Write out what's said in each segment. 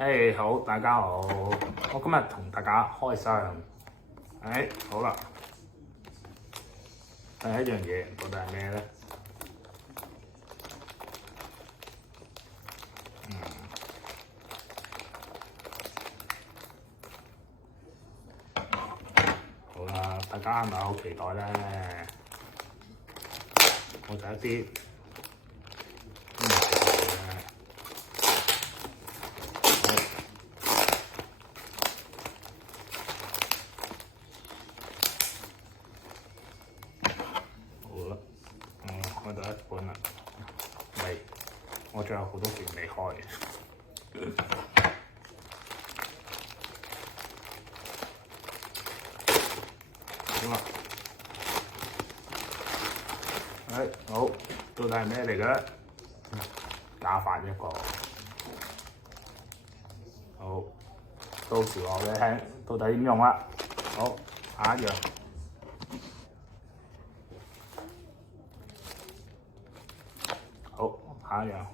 好，大家好，我今日同大家開箱。好啦，第一樣嘢到底係咩咧？好啦，大家係咪好期待咧？我就一啲都唔期待嘅。開到一半啦，我仲有好多件未開嘅。好啦，好，到底係咩嚟嘅？打發一個，好，到時話俾你聽，到底點用啦？好，下一樣。好，下一樣，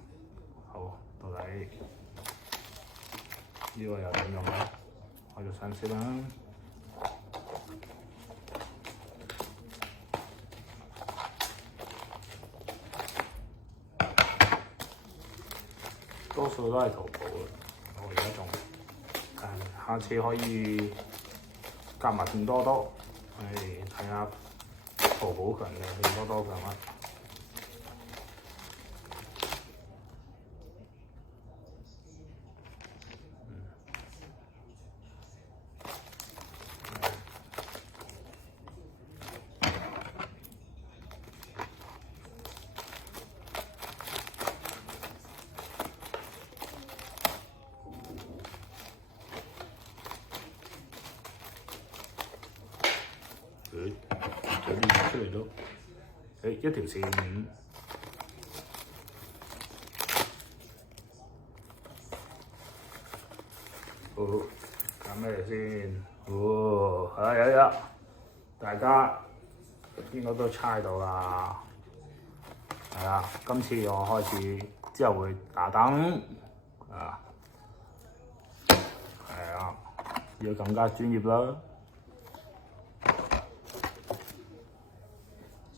好，到底呢個又點用咧？開咗新先啦。多數都係淘寶嘅，我而家仲，下次可以夾埋拼多多，睇下淘寶強嘅拼多多強啦。佢呢出嚟都，一條線，好，揀咩嚟先？有，大家應該都猜到啦。係啦，今次我開始之後會打燈，係啊，要更加專業啦。